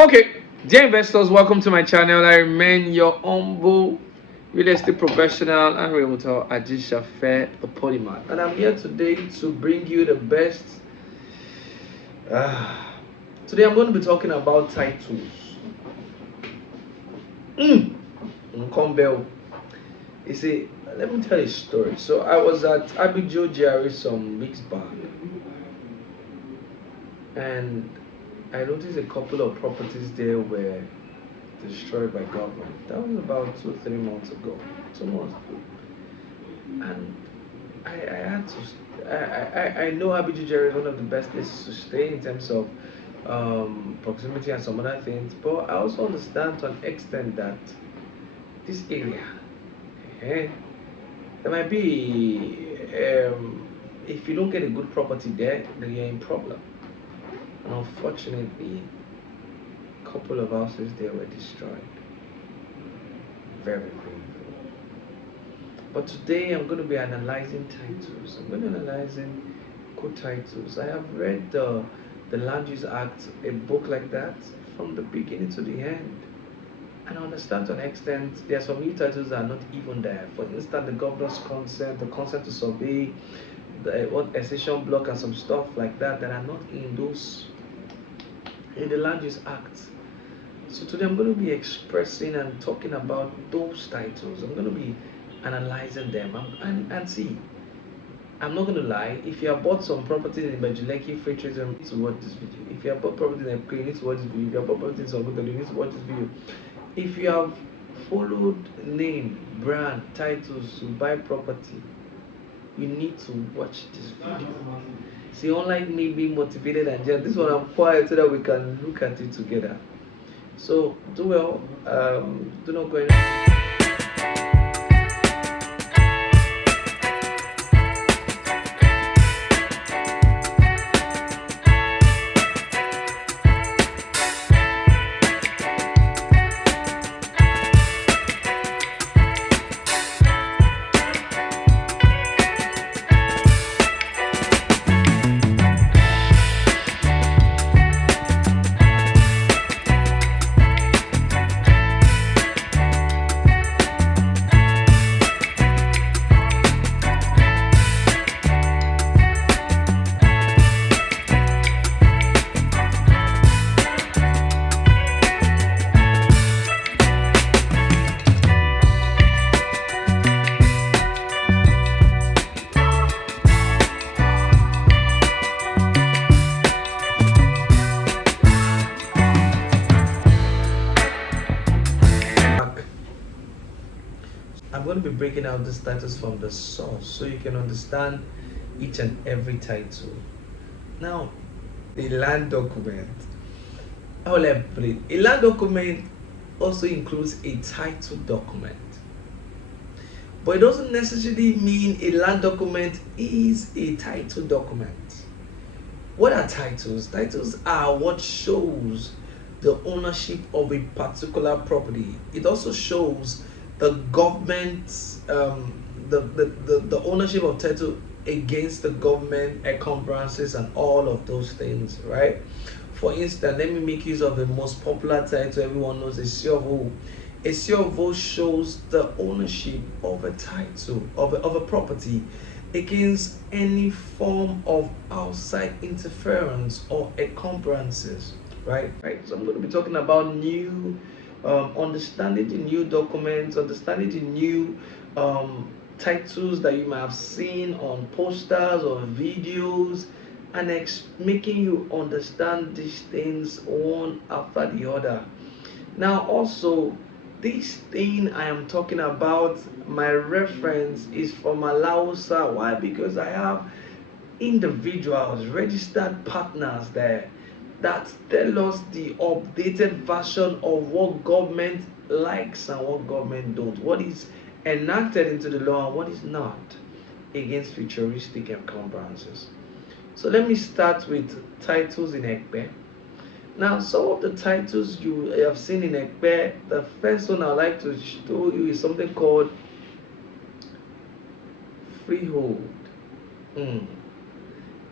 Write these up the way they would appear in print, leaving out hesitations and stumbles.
Okay, dear investors, welcome to my channel. I remain your humble real estate professional and realtor Ajah, the polymath, and I'm here today to bring you the best. Uh, Today I'm going to be talking about titles. Bell. You see, let me tell you a story. So I was at Ibeju Lekki some weeks back, and I noticed a couple of properties there were destroyed by government. That was about 2-3 months ago, 2 months ago, and I had to. I know Ibeju Lekki is one of the best places to stay in terms of proximity and some other things, but I also understand to an extent that this area, eh, there might be if you don't get a good property there, then you're in problem. And unfortunately, a couple of houses there were destroyed. Very painful. But today I'm going to be analyzing titles. I'm going to be analyzing good titles. I have read the Land Use Act, a book like that, from the beginning to the end. And I understand to an extent there are some new titles that are not even there. For instance, the governor's consent, the consent to survey, the what accession block and some stuff like that that are not in the Land Use Act. So today I'm going to be expressing and talking about those titles. I'm going to be analyzing them and see. I'm not going to lie. If you have bought some property in Ibeju Lekki, free trade, you need to watch this video. If you have bought property in Epe, you need to watch this video. If you have bought property in Sangotedo, you need to watch this video. If you have followed name, brand, titles to buy property, you need to watch this video. See, unlike me being motivated and just this one, I'm quiet so that we can look at it together. So do well. Do not go anywhere. I'm going to be breaking out these titles from the source so you can understand each and every title. Now, the land document. How will I put it? A land document also includes a title document. But it doesn't necessarily mean a land document is a title document. What are titles? Titles are what shows the ownership of a particular property. It also shows the government's the ownership of title against the government encumbrances and all of those things, right? For instance, let me make use of the most popular title everyone knows, a CFO. A CFO shows the ownership of a title of a property against any form of outside interference or encumbrances, right? So I'm going to be talking about new understanding the new documents, understanding the new titles that you might have seen on posters or videos, and making you understand these things one after the other. Now, also, this thing I am talking about, my reference is from Alausa. Why? Because I have individuals, registered partners there that tell us the updated version of what government likes and what government don't, what is enacted into the law and what is not, against futuristic encumbrances. So let me start with titles in Epe. Now, some of the titles you have seen in Epe, the first one I'd like to show you is something called freehold. In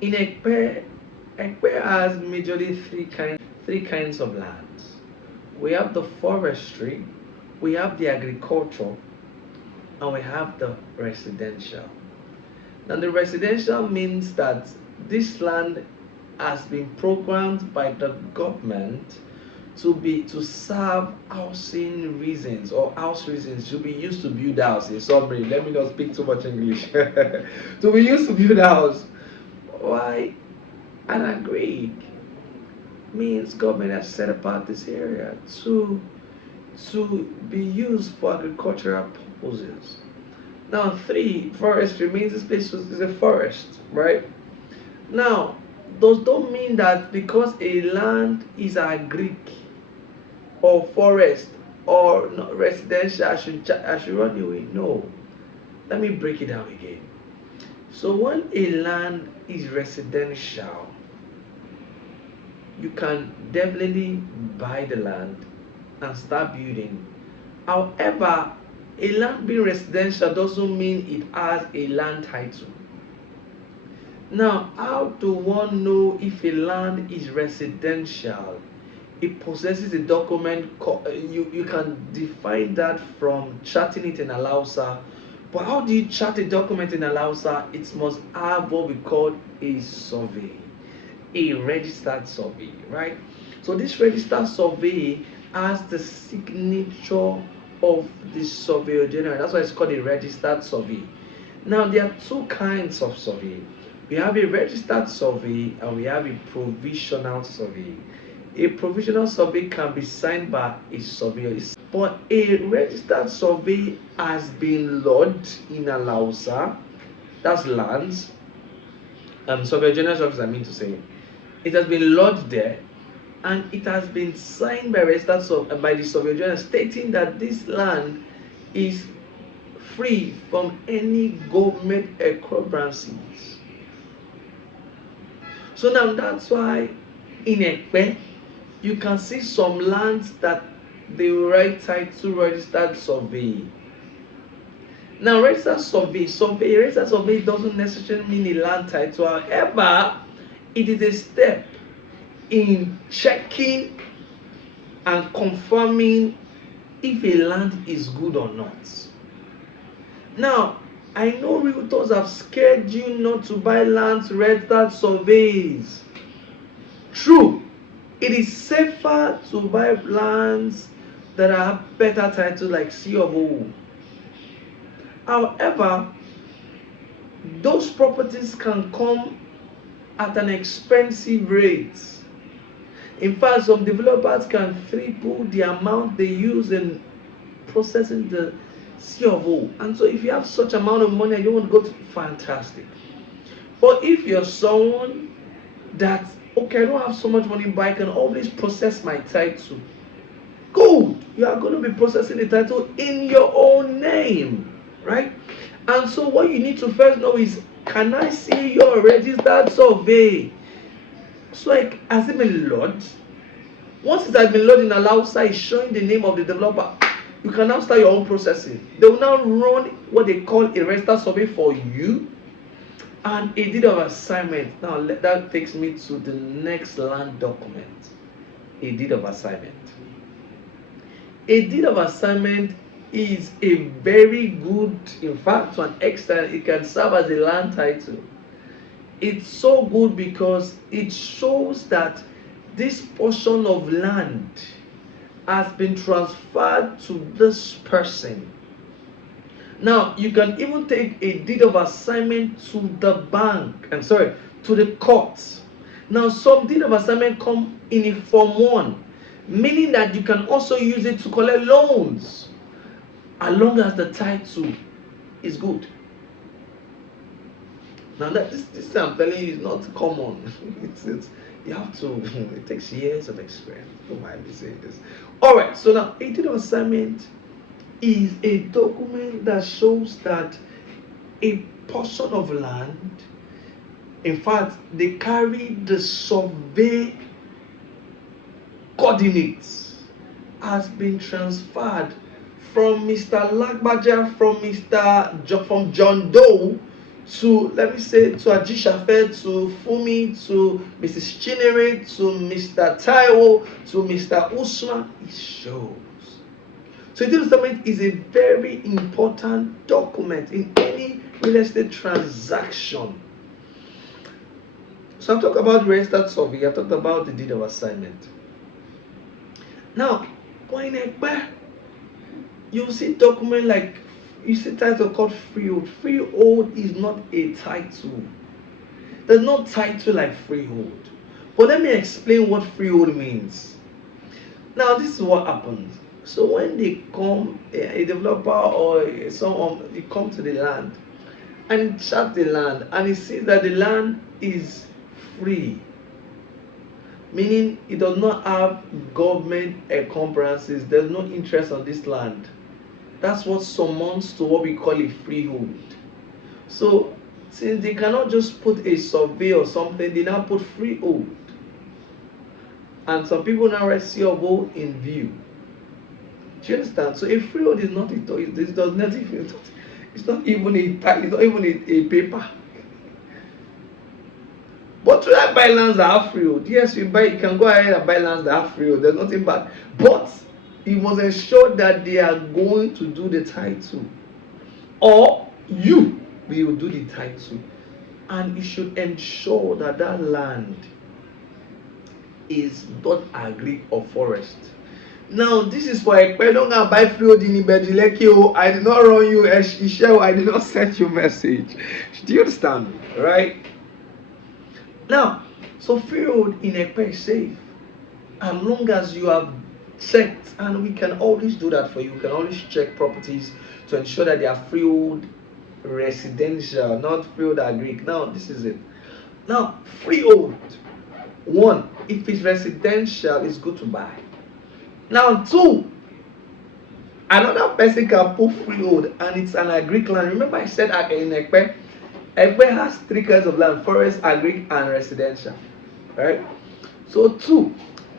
Epe has majorly three kinds of lands. we have the forestry, we have the agriculture, and we have the residential. Now, the residential means that this land has been programmed by the government to serve housing reasons or house reasons, to be used to build houses. Sorry, let me not speak too much English. To be used to build house. Why? An agric means government has set apart this area to be used for agricultural purposes. Now, three, forestry means this place is a forest, right? Now, those don't mean that because a land is agric or forest or not residential, I should run away. No. Let me break it down again. So when a land is residential, you can definitely buy the land and start building. However, a land being residential doesn't mean it has a land title. Now, how do one know if a land is residential? It possesses a document. You can define that from charting it in Alausa. But how do you chart a document in Alausa? It must have what we call a survey, a registered survey, right? So this registered survey has the signature of the surveyor general. That's why it's called a registered survey. Now, there are two kinds of survey. We have a registered survey and we have a provisional survey. A provisional survey can be signed by a surveyor, but a registered survey has been lodged in Alausa, that's lands, surveyor general's office, I mean to say. It has been lodged there and it has been signed by by the surveyor general, stating that this land is free from any government encumbrances. So now that's why in Epe, you can see some lands that they write title registered survey. Now, registered survey doesn't necessarily mean a land title. However, it is a step in checking and confirming if a land is good or not. Now, I know realtors have scared you not to buy lands registered surveys. True, it is safer to buy lands that have better title like C of O. However, those properties can come at an expensive rate. In fact, some developers can triple the amount they use in processing the C of O. And so if you have such amount of money and you want to go to, fantastic. But if you're someone that, okay, I don't have so much money, but I can always process my title, good, you are going to be processing the title in your own name, right? And so what you need to first know is, can I see your registered survey? So like, has it been lodged? Once it has been lodged in Alausa, it's showing the name of the developer. You can now start your own processing. They will now run what they call a registered survey for you and a deed of assignment. Now that takes me to the next land document, a deed of assignment. A deed of assignment is a very good, in fact, to an extent, it can serve as a land title. It's so good because it shows that this portion of land has been transferred to this person. Now, you can even take a deed of assignment to the bank, to the courts. Now, some deed of assignment come in a Form 1, meaning that you can also use it to collect loans, as long as the title is good. Now, this I'm telling you is not common. It's you have to, it takes years of experience. Don't mind me saying this. Alright, so now a deed of assignment is a document that shows that a portion of land, in fact, they carry the survey coordinates, has been transferred from Mr. Lagbaja, from John Doe to, let me say, to Ajah, to Fumi, to Mrs. Chinere, to Mr. Taiwo, to Mr. Usman. It shows. So a deed testament is a very important document in any real estate transaction. So I talked about registered survey, I talked about the deed of assignment. Now, when you see document like, you see title called freehold. Freehold is not a title. There's no title like freehold. But let me explain what freehold means. Now, this is what happens. So when they come, a developer or someone, they come to the land and chart the land, and he sees that the land is free, meaning it does not have government encumbrances, there's no interest on this land. That's what summons to what we call a freehold. So since they cannot just put a survey or something, they now put freehold. And some people now write COO in view. Do you understand? So a freehold is not it does not even, it's not even a paper. But to that buy lands that have freehold, yes, you can go ahead and buy lands that have freehold. There's nothing bad. But you must ensure that they are going to do the title, or you will do the title, and you should ensure that that land is not agri or forest. Now, this is for Epe. Don't go buy freehold in Ibeju Lekki. I did not run you a share. I did not send you message. Do you understand? Right? Now, so freehold in Epe is safe as long as you have checked, and we can always do that for you. We can always check properties to ensure that they are freehold residential, not freehold agri. Now, this is it. Now, freehold. One, if it's residential, it's good to buy. Now, two, another person can put freehold and it's an agri land. Remember I said in Epe has three kinds of land: forest, agri, and residential. Right? So two,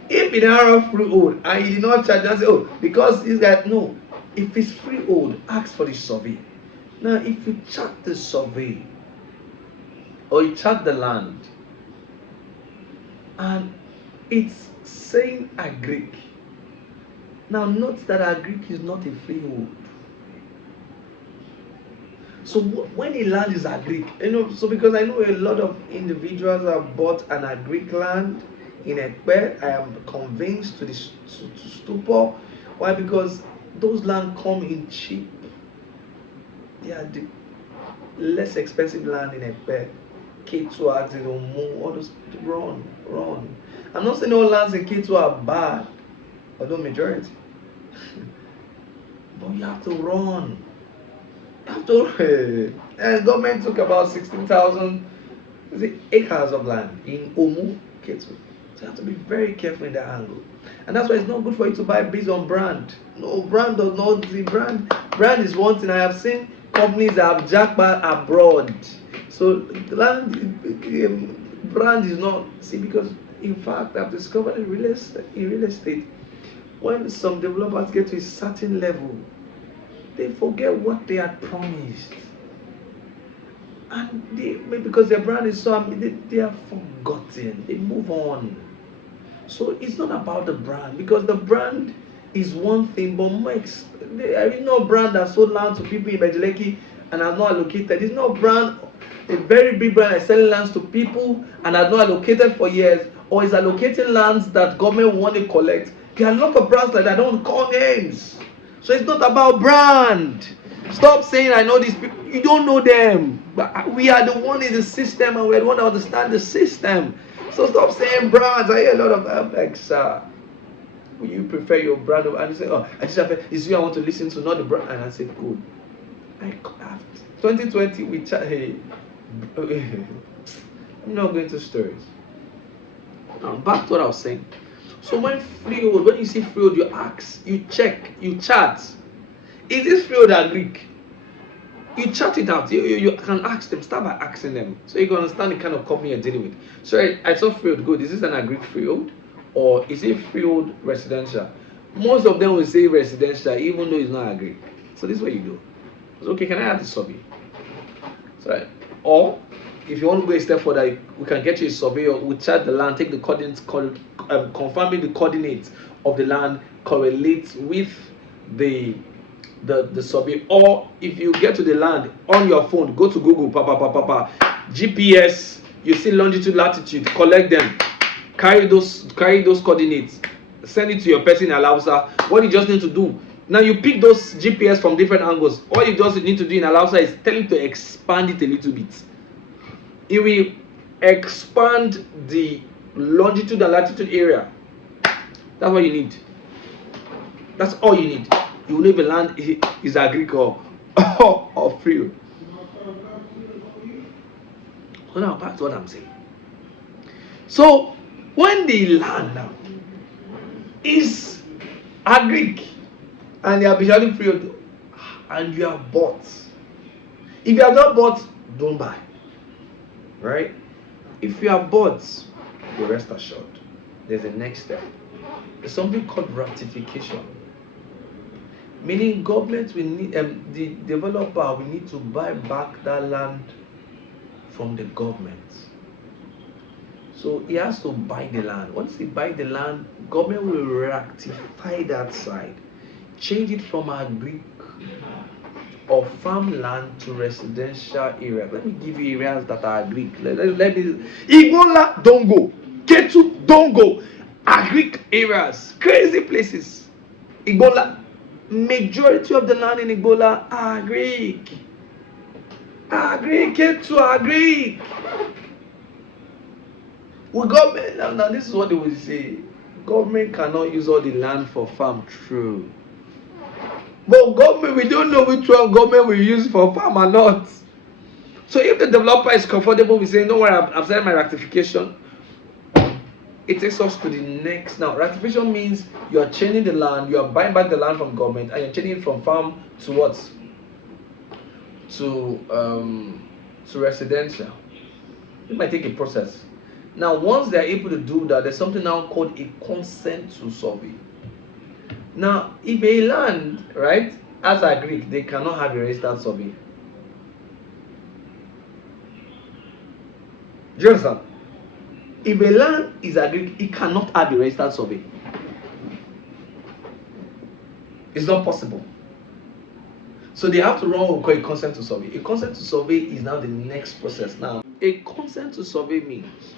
if you don't have freehold and you did not charge, and say, oh, because this guy, no. If it's freehold, ask for the survey. Now, if you check the survey or you check the land and it's saying agri, now note that agri is not a freehold. So when a land is agri, so because I know a lot of individuals have bought an agri land in Epe, I am convinced to stupor. Why? Because those land come in cheap. They are the less expensive land in Epe. K2, all those, run. I'm not saying all lands in K2 are bad, although majority. But you have to run. Government took about 16,000 acres of land in Omu, K2. So you have to be very careful in that angle. And that's why it's not good for you to buy based on brand. No, brand does not. The brand is one thing. I have seen companies that have jackpot abroad. So land brand is not. See, because in fact I've discovered in real estate, when some developers get to a certain level, they forget what they had promised. And because their brand is so, they are forgotten. They move on. So it's not about the brand, because the brand is one thing, but there is no brand that sold land to people in Ibeju Lekki and has not allocated. It's not brand, a very big brand is selling lands to people and has not allocated for years, or is allocating lands that government want to collect. There are a lot of brands like that. I don't call names. So it's not about brand. Stop saying I know these people. You don't know them. But we are the one in the system, and we're the one that understand the system. So stop saying brands. I hear a lot of them like, sir, will you prefer your brand? And you say, oh, I just have it's you I want to listen to, not the brand. And I said, good. 2020 we chat. Hey, I'm not going to stories. Now back to what I was saying. So when you see freehold, you ask, you check, you chat. Is this freehold agri? You chat it out. You can ask them. Start by asking them, so you can understand the kind of company you're dealing with. So I saw freehold. Good. Is this an agri freehold, or is it freehold residential? Most of them will say residential, even though it's not agri. So this is what you do. So, okay, can I have the survey? So Or if you want to go a step further, we can get you a surveyor. We chart the land, take the coordinates, confirming the coordinates of the land correlates with the the survey. Or if you get to the land on your phone, go to Google, GPS, you see longitude, latitude, collect them, carry those coordinates, send it to your person in Alausa. What you just need to do now, you pick those GPS from different angles. All you just need to do in Alausa is tell him to expand it a little bit. It will expand the longitude and latitude area. That's what you need. That's all you need. You will know if the land is agricultural or free. So now back to what I'm saying. So when the land now is agric and they are visually free and you have bought, if you have not bought, don't buy. Right? If you have bought, you rest assured. There's a next step. There's something called ratification. Meaning government will need, the developer will need to buy back that land from the government. So he has to buy the land. Once he buy the land, government will rectify that side, change it from agric or farmland to residential area. Let me give you areas that are agric. Let me Igbola, don't go. Ketu, don't go. Agric areas, crazy places. Igbola, majority of the land in Igbola are agric. Agric, Ketu, agric. We government now this is what they will say. Government cannot use all the land for farm, true. But government, we don't know which one government will use for farm or not. So if the developer is comfortable with saying, "No worry, I've sent my rectification," it takes us to the next. Now, rectification means you are changing the land, you are buying back the land from government, and you're changing it from farm to what? To residential. It might take a process. Now, once they are able to do that, there's something now called a consent to survey. Now, if a land, right, as agric, they cannot have a registered survey. Do you understand? If a land is agric, it cannot have a registered survey. It's not possible. So they have to run what we call a consent to survey. A consent to survey is now the next process. Now, a consent to survey means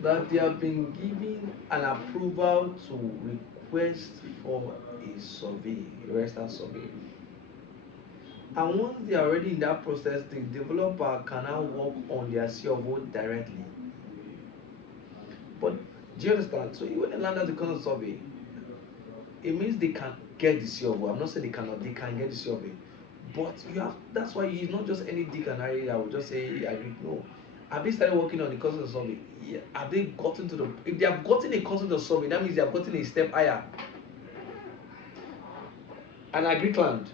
that they have been given an approval to request for a survey, a registered survey. And once they are already in that process, the developer can now work on their CFO directly. But do you understand? So when the land has a consent survey, it means they can get the CFO. I'm not saying they cannot, they can get the survey. But you have, that's why it's not just any Dick and Harry that will just say, I agree. No. Have they started working on the consent survey? Yeah. Have they gotten to the, if they have gotten a consent survey, that means they have gotten a step higher. An agric land,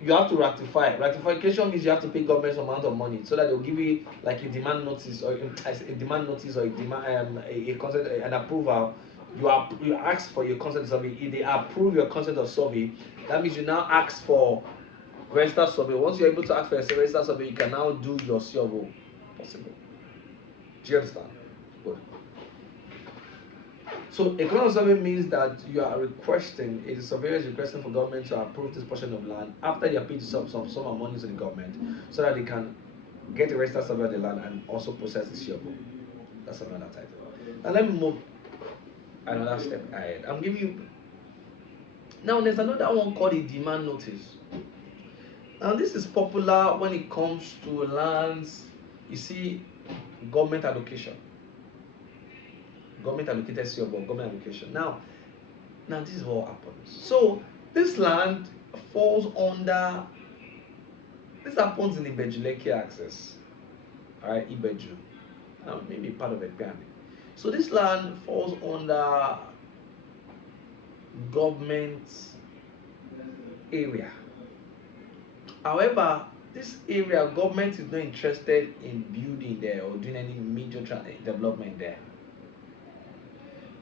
you have to ratify. Ratification means you have to pay government some amount of money so that they'll give you like a demand notice or a demand notice or a demand a consent, an approval. You ask for your consent survey. If they approve your consent of survey, that means you now ask for registered survey. Once you're able to ask for a registered survey, you can now do your CFO. Possible. Do you understand? Good. So a consent survey means that you are requesting, a surveyor is requesting for government to approve this portion of land after you have paid some sum of money to the government, so that they can get a registered survey of the land and also process the CFO. That's another title. Now let me move another step ahead. I'm giving you. Now there's another one called a demand notice. Now this is popular when it comes to lands. You see, government allocation. Government allocated CFO, government allocation. Now this is what happens. So this land falls under. This happens in Ibeju Lekki access. Alright, Ibeju. Now maybe part of Epe. So this land falls under government area. However, this area, government is not interested in building there or doing any major development there.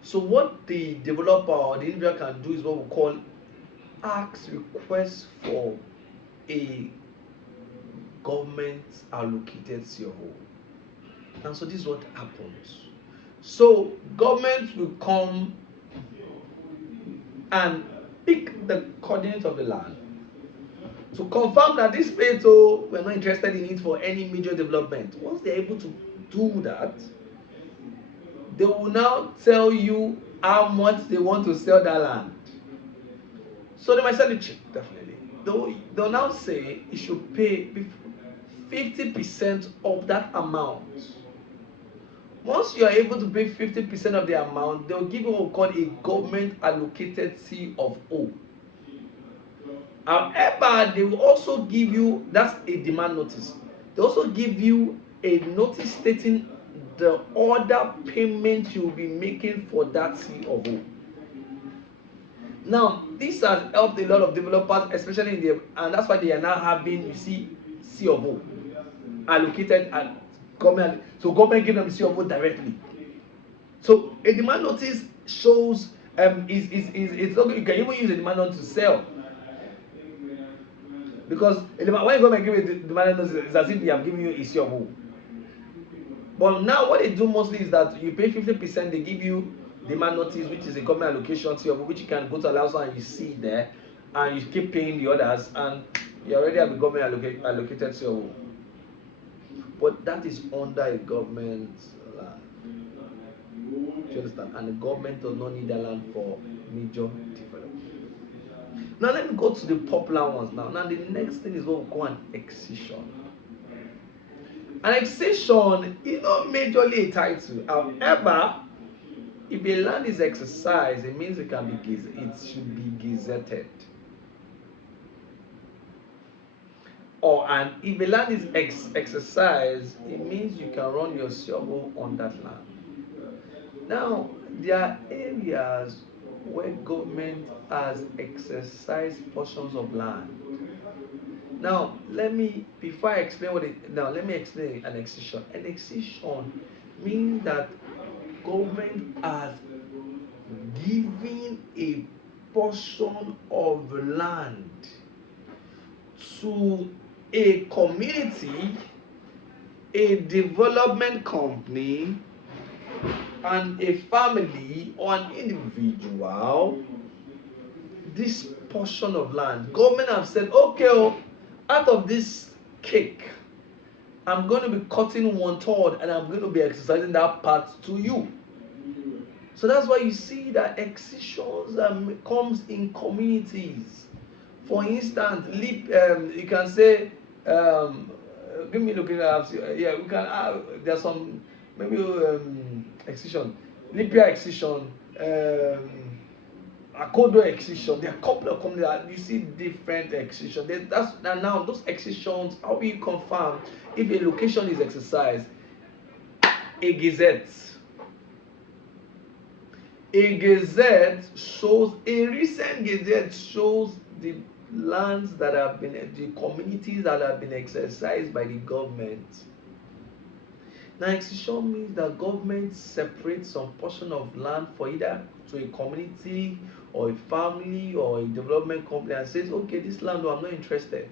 So what the developer or the individual can do is what we call request for a government allocated CFO. And so this is what happens. So government will come and pick the coordinate of the land to confirm that this place, oh, we're not interested in it for any major development. Once they're able to do that, they will now tell you how much they want to sell that land. So they might sell it cheap, definitely. They'll now say you should pay 50% of that amount. Once you are able to pay 50% of the amount, they'll give you what we call a government allocated C of O. However, they will also give you, that's a demand notice. They also give you a notice stating the order payment you will be making for that C of O. Now, this has helped a lot of developers, especially in the, and that's why they are now having, you see, C of O allocated at government. So government give them C of O directly. So a demand notice shows it's not, you can even use a demand notice to sell. Because when you go and give a demand notice, it's as if they have given you a C of O. But now what they do mostly is that you pay 50%, they give you demand notice, which is a government allocation C of O, which you can go to allow and you see there, and you keep paying the others, and you already have a government allocated C of O. But that is under a government land. Do you understand? And the government does not need that land for major development. Now let me go to the popular ones now. Now the next thing is what we call an excision. An excision is not majorly a title. However, if a land is exercised, it means it should be gazetted. If a land is exercised, it means you can run your shovel on that land. Now, there are areas where government has exercised portions of land. Now, before I explain let me explain an excision. An excision means that government has given a portion of land to a community, a development company, and a family or an individual. This portion of land, government have said, okay, out of this cake, I'm going to be cutting 1/3 and I'm going to be exercising that part to you. So that's why you see that excisions comes in communities. For instance, you can say, give me looking at, yeah, we can, there's some, maybe excision, leap year excision, Akodo excision. There are a couple of companies that you see different excision. Now those excisions, how will you confirm if a location is exercised? A gazette. A gazette shows, a recent gazette shows the lands that have been, the communities that have been exercised by the government. Now, excision means that government separates some portion of land for either to a community or a family or a development company and says, okay, this land, I'm not interested.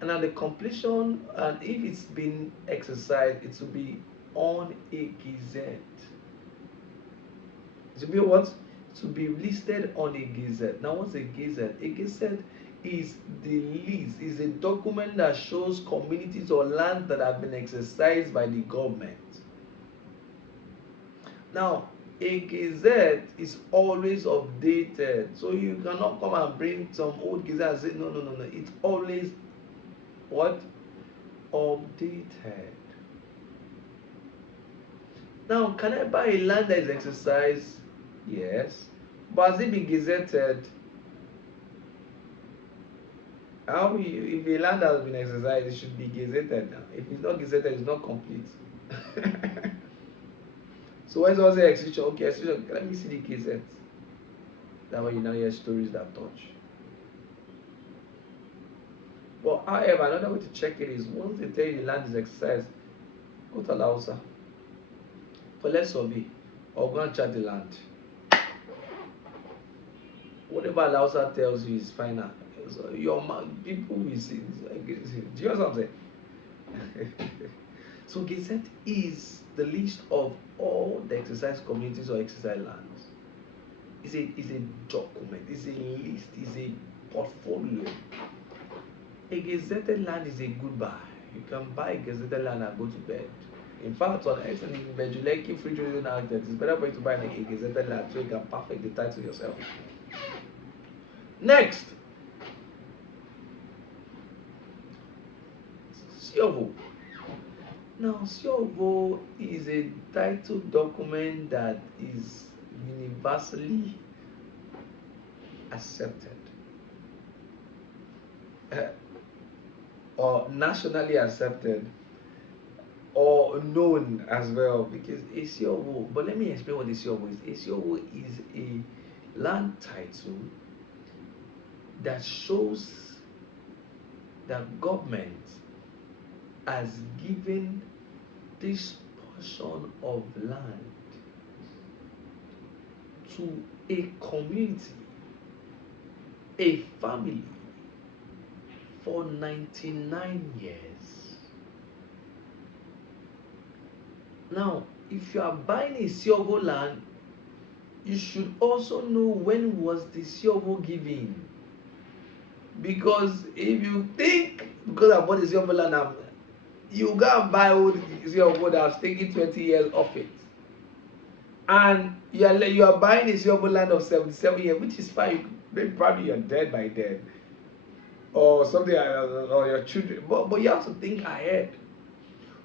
And at the completion, and if it's been exercised, it will be on a gazette. It will be what? To be listed on a gazette. Now, what's a gazette? A gazette is the list, is a document that shows communities or land that have been exercised by the government. Now, a gazette is always updated, so you cannot come and bring some old gazette and say no. It's always what? Updated. Now, can I buy a land that is exercised? Yes, but has it been gazetted? If a land has been exercised, it should be gazetted now. If it's not gazetted, it's not complete. So when someone say excision, okay, excision, let me see the gazette. That way you now hear stories that touch. But however, another way to check it is once they tell you the land is exercised, go to Lausa, collect survey, or go and chart the land. Whatever Lausa tells you is final. So your people will see. Do you know what I'm saying? So Gazette is the list of all the exercise communities or exercise lands. It's a document, it's a list, it's a portfolio. A gazetted land is a good buy. You can buy a gazetted land and go to bed. In fact, on X and Ibeju Lekki free trade enacted, it's better for you to buy a gazetted land so you can perfect the title yourself. Next, Siovo. Now, Siovo is a title document that is universally accepted or nationally accepted or known as well, because a Siovo, but let me explain what a Siovo is. A Siovo is a land title that shows that government has given this portion of land to a community, a family, for 99 years. Now, if you are buying a Siovo land, you should also know when was the Siovo given. Because if you think because I bought the Siovo land, you go and buy old Siovo that has taken 20 years off it. And you are buying a Siovo land of 77 years, which is fine. Maybe probably you're dead by then. Or something, or your children. But you have to think ahead.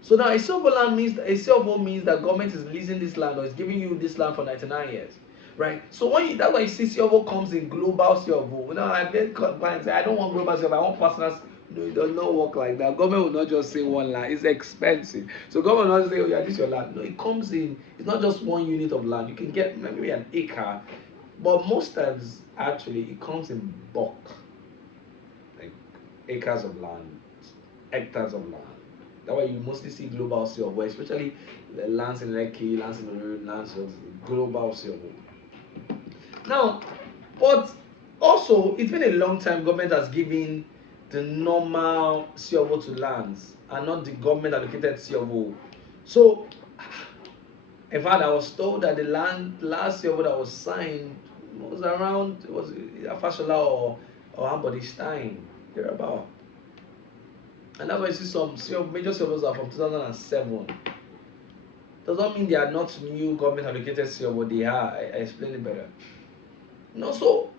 So now a Siovo means that government is leasing this land or is giving you this land for 99 years. Right? So that's why you see Siovo comes in global Siovo. Now I get clients say I don't want global Siovo, I want personal. No, it does not work like that. Government will not just say one land. It's expensive. So government will not just say, oh yeah, this is your land. No, it comes in. It's not just one unit of land. You can get maybe an acre, but most times actually it comes in bulk, like acres of land, hectares of land. That's why you mostly see global Siovo, especially the lands in Lekki, lands in the lands of global Siovo. Now, but also it's been a long time government has given the normal Siovo to lands and not the government allocated Siovo. So in fact, I was told that the last Siovo that was signed was around, it was Fashola or Ambodi's time, thereabout. And that's why you see some major Siovos are from 2007. Does not mean they are not new government allocated Siovo, they are. I explain it better. No, so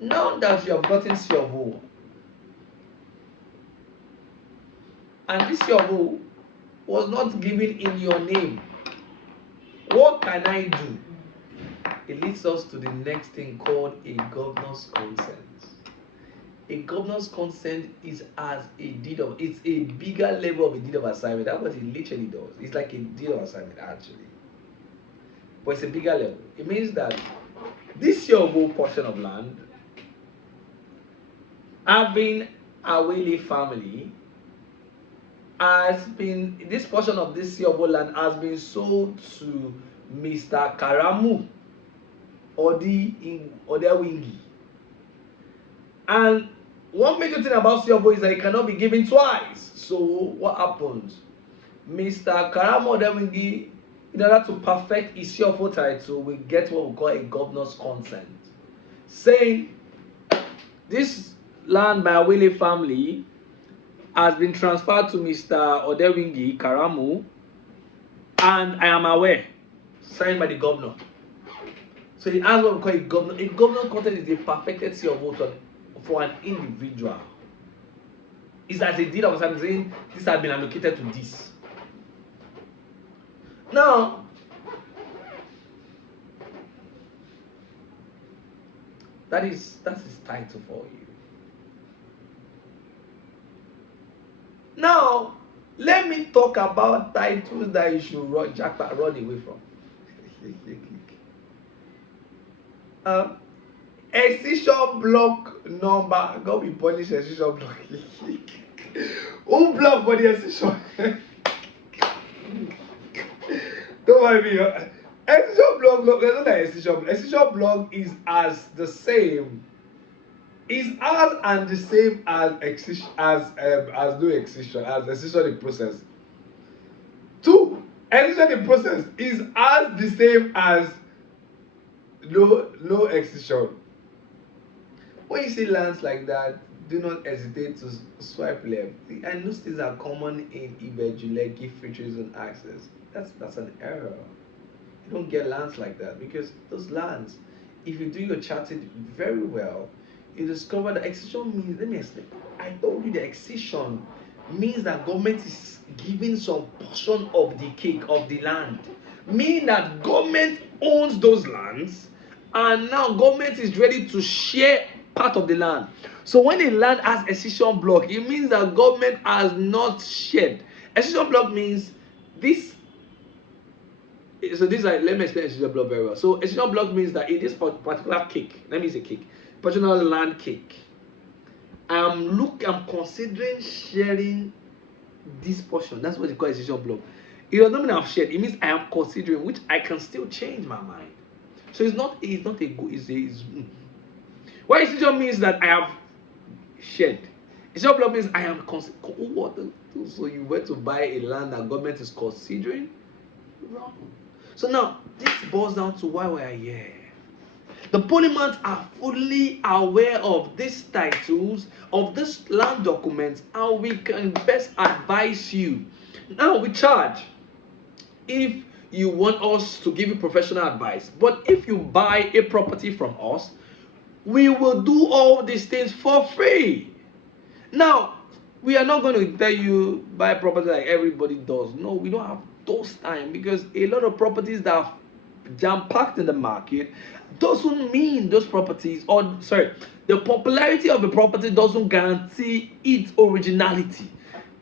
now that you have gotten Siovo, and this Siovo was not given in your name, what can I do? It leads us to the next thing called a governor's consent. A governor's consent is it's a bigger level of a deed of assignment. That's what it literally does. It's like a deed of assignment actually. But it's a bigger level. It means that this Siovo portion of land, having a Wele family, this portion of this Siovo land has been sold to Mr. Karamu Odewingi. And one major thing about Siovo is that it cannot be given twice. So what happens? Mr. Karamu Odewingi, in order to perfect his Siovo title, will get what we call a governor's consent, saying this land by Awele family has been transferred to Mr. Odewingi Karamu, and I am aware, signed by the governor. So he has what we call a governor. A governor's consent is a perfected Siovo for an individual. It's as a deed of assignment saying this has been allocated to this. Now, that's his title for you. Now, let me talk about titles that you should run away from. Excision block number. God will punish excision block. Who block for the excision? Don't mind me. Excision block. There's not an excision block. Excision block is as the same is as and the same as no excision, as excision in process. 2. Excision in process is as the same as no excision. When you see lands like that, do not hesitate to swipe left. And those things are common in Ibeju Lekki features and access. That's an error. You don't get lands like that, because those lands, if you do your charting very well, you discover that excision means, let me explain. I told you the excision means that government is giving some portion of the cake of the land. Meaning that government owns those lands, and now government is ready to share part of the land. So when a land has excision block, it means that government has not shared. Excision block means this. So this, like, let me explain excision block very well. So excision block means that in this particular cake, let me say cake, personal land cake, I'm considering sharing this portion. That's what you call excision block. It does not mean I've shared. It means I am considering, which I can still change my mind. So it's not a good. What excision means that I have shared. Excision block means I am considering. What? So you went to buy a land that government is considering? Wrong. So now this boils down to why we are here. The polymaths are fully aware of these titles, of this land documents, and we can best advise you. Now we charge if you want us to give you professional advice. But if you buy a property from us, we will do all these things for free. Now, we are not going to tell you buy property like everybody does. No, we don't have those time, because a lot of properties that are jam-packed in the market doesn't mean those properties, or sorry, the popularity of the property doesn't guarantee its originality.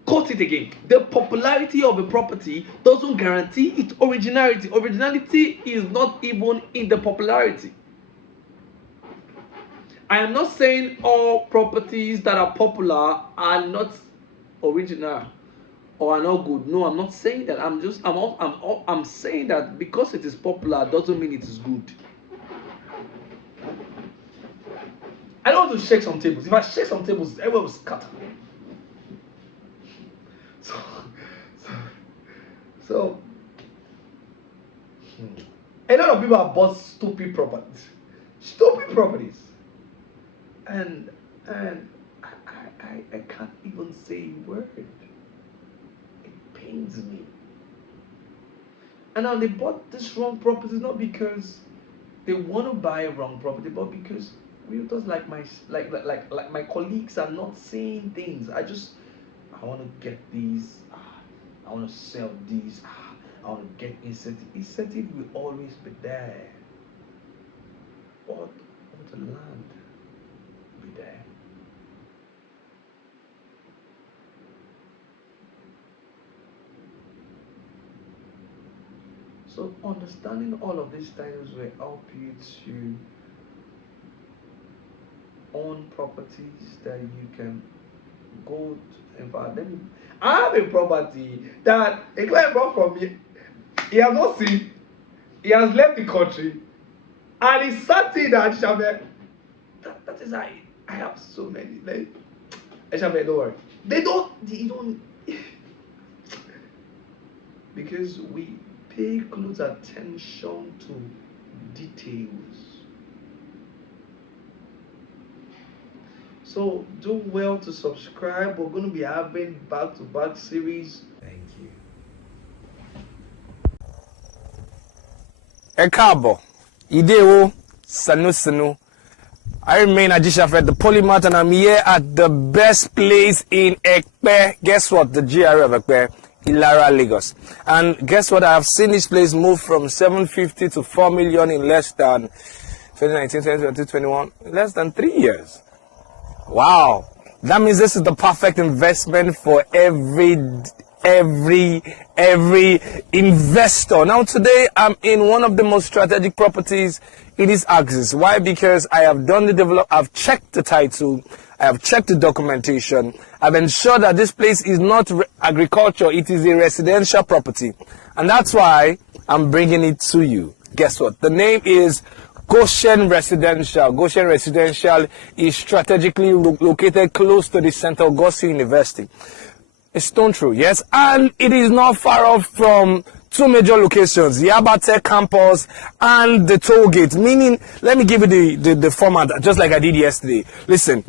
Quote it again. The popularity of a property doesn't guarantee its originality. Originality is not even in the popularity. I am not saying all properties that are popular are not original or are not good. No, I'm not saying that. I'm saying that because it is popular doesn't mean it is good. I don't want to shake some tables. If I shake some tables, everyone will scatter. So a lot of people have bought stupid properties. And I can't even say a word. It pains me. And now they bought this wrong properties not because they want to buy a wrong property, but because realtors like my colleagues are not saying things. I want to get these. I want to sell these. I want to get incentive. Incentive will always be there. But the land will be there. So understanding all of these titles will help you to own properties that you can go to. In fact, I have a property that a client bought from me. He has not seen. He has left the country, and he's certain that that is how I have so many. Like, don't worry. They don't. Because we pay close attention to details. So do well to subscribe. We're going to be having back-to-back series. Thank you. Ekabo, Idewo, Sanu. I remain Ajah, the Polymath, and I'm here at the best place in Epe. Guess what? The GRA of Epe, Ilara, Lagos. And guess what? I have seen this place move from 750 to 4 million in less than 2019, 2020, 2021, less than 3 years. Wow, that means this is the perfect investment for every investor. Now today I'm in one of the most strategic properties in this axis. Why? Because I have done the I've checked the title, I have checked the documentation, I've ensured that this place is not agriculture, it is a residential property, and that's why I'm bringing it to you. Guess what? The name is Goshen Residential. Goshen Residential is strategically located close to the center of Goshen University. It's stone throw, yes, and it is not far off from two major locations, Yaba Tech Campus and the toll gate. Meaning, let me give you the format, just like I did yesterday. Listen,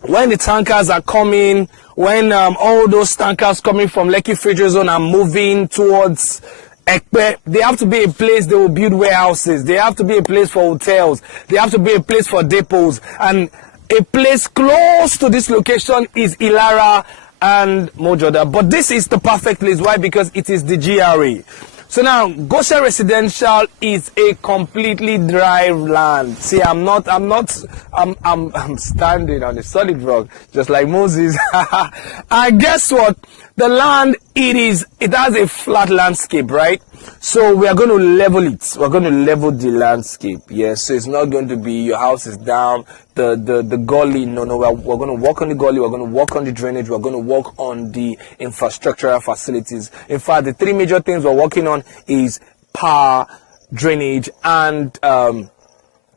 when the tankers are coming, when all those tankers coming from Lekki Free Zone are moving towards Epe, they have to be a place they will build warehouses. They have to be a place for hotels. They have to be a place for depots. And a place close to this location is Ilara and Mojoda. But this is the perfect place. Why? Because it is the GRA. So now, Goshen Residential is a completely dry land. See, I'm standing on a solid rock, just like Moses. And guess what? The land, it has a flat landscape, right? So we are going to level it. We're going to level the landscape. Yes, so it's not going to be your house is down, the gully. No, we're going to work on the gully. We're going to work on the drainage. We're going to work on the infrastructural facilities. In fact, the three major things we're working on is power, drainage, and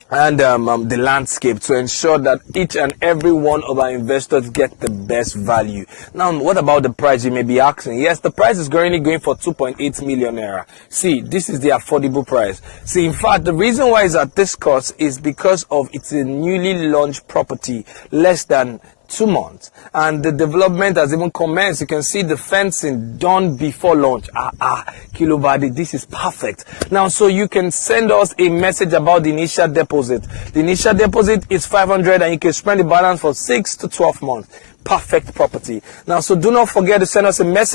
the landscape, to ensure that each and every one of our investors get the best value. Now, what about the price, you may be asking? Yes, the price is currently going for 2.8 million naira. See, this is the affordable price. See, in fact, the reason why it's at this cost is because of it's a newly launched property, less than 2 months, and the development has even commenced. You can see the fencing done before launch. Kilobadi, this is perfect. Now, so you can send us a message about the initial deposit. The initial deposit is 500, and you can spend the balance for 6 to 12 months. Perfect property. Now, so do not forget to send us a message